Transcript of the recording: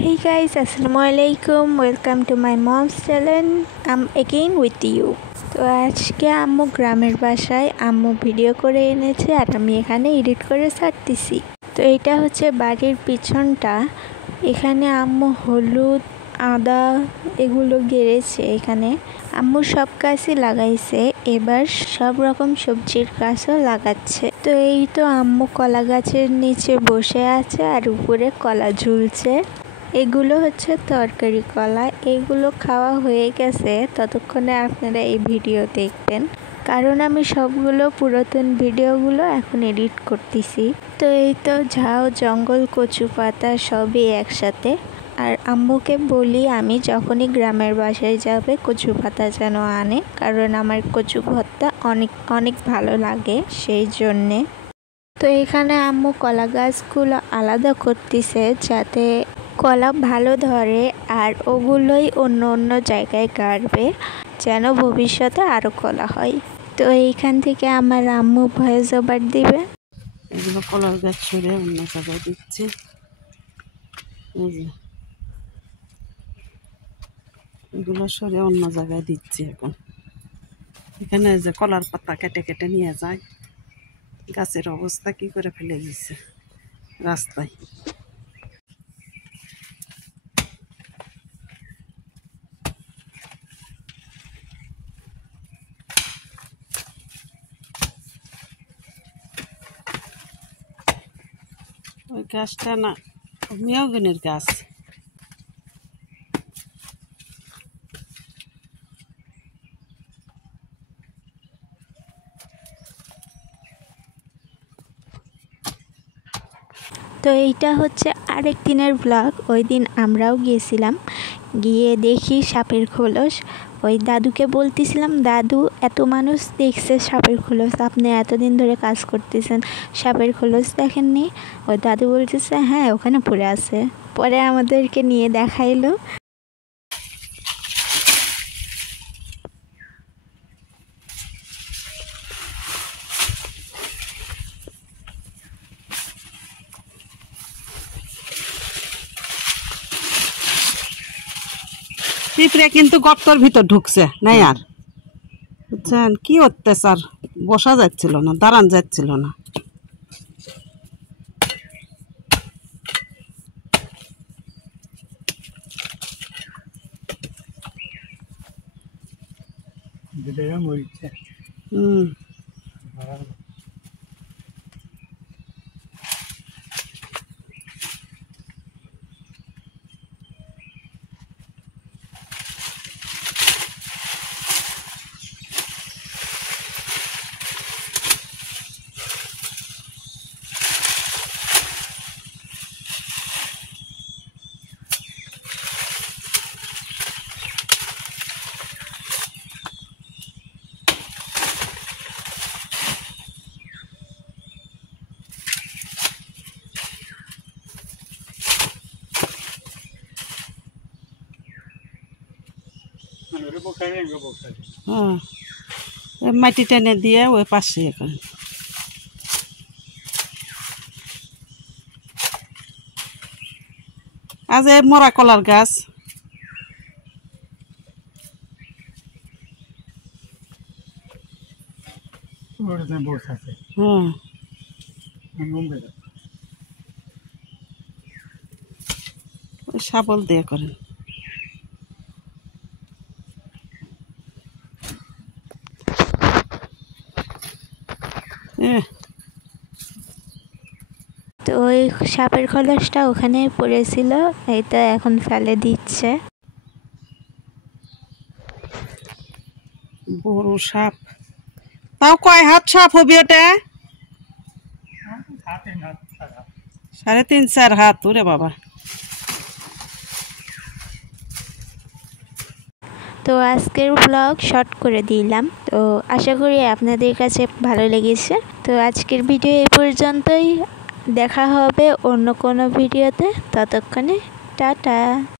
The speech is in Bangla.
Hey guys, Assalamualaikum. Welcome to my mom's channel. I'm again with you. তো আজকে আম্মু গ্রামের বাসায় আম্মু ভিডিও করে এনেছে আর আমি এখানে এডিট করে ছাড়তেছি। তো এটা হচ্ছে বাড়ির পিছনটা। এখানে আম্মু হলুদ, আদা এগুলো গেড়েছে। এখানে আম্মু সব গাছই লাগাইছে, এবার সব রকম সবজির গাছও লাগাচ্ছে। তো এই তো আম্মু কলা গাছের নিচে বসে আছে আর উপরে কলা ঝুলছে। এগুলো হচ্ছে তরকারি কলা। এগুলো খাওয়া হয়ে গেছে ততক্ষণে আপনারা এই ভিডিও দেখবেন, কারণ আমি সবগুলো পুরাতন ভিডিওগুলো এখন এডিট করতেছি। তো এই তো ঝাউ জঙ্গল কচু পাতা সবই একসাথে। আর আম্মুকে বলি আমি যখনই গ্রামের বাসায় যাবে কচু পাতা যেন আনে, কারণ আমার কচু ভর্তা অনেক অনেক ভালো লাগে সেই জন্যে। তো এখানে আম্মু কলা গাছগুলো আলাদা করতেছে যাতে কলা ভালো ধরে, আর ওগুলোই অন্য অন্য জায়গায় গাড়বে যেন ভবিষ্যতে আরও কলা হয়। তো এইখান থেকে আমার আম্মু ভয়েস ওভার দিবে। এগুলো কলার গাছ সরে অন্য জায়গায় দিচ্ছি। এগুলো সরে অন্য জায়গায় দিচ্ছি এখন। এখানে যে কলার পাতা কেটে কেটে নিয়ে যায়, গাছের অবস্থা কি করে ফেলে দিচ্ছে রাস্তায়। ওই গাছটা না মেহগনির গাছ। তো এইটা হচ্ছে আরেক দিনের ব্লগ। ওই দিন আমরাও গিয়েছিলাম, গিয়ে দেখি সাপের খোলস। ওই দাদুকে বলতেছিলাম, দাদু এত মানুষ দেখছে সাপের খোলস, আপনি এতদিন ধরে কাজ করতেছেন সাপের খোলস দেখেননি? ওই দাদু বলতেছে হ্যাঁ ওখানে পড়ে আছে। পরে আমাদেরকে নিয়ে দেখাইলো। পিঁপড়ে কিন্তু গর্তর ভিতর ঢুকছে নাই আর, বুঝছেন? কি অত্যাচার, বসা যাচ্ছিল না, দাঁড়ান যাচ্ছিল না। হুম, হ্যাঁ, মাটি টেনে দিয়ে ওই পাশে এখন। আজ এই মরা কলার গাছ। হ্যাঁ, ওই শাবল দিয়ে করেন। তো ওই সাপের খোলসটা ওখানে পড়েছিল, এইটা এখন ফেলে দিচ্ছে। বড় সাপ, তাও কয় হাত সাপ হবে ওটা? 3.5-4 হাত। ওরে বাবা। তো আজকের ব্লগ শর্ট করে দিলাম। তো আশা করি আপনাদের কাছে ভালো লেগেছে। তো আজকের ভিডিও এই পর্যন্তই, দেখা হবে অন্য কোনো ভিডিওতে। ততক্ষণে টাটা।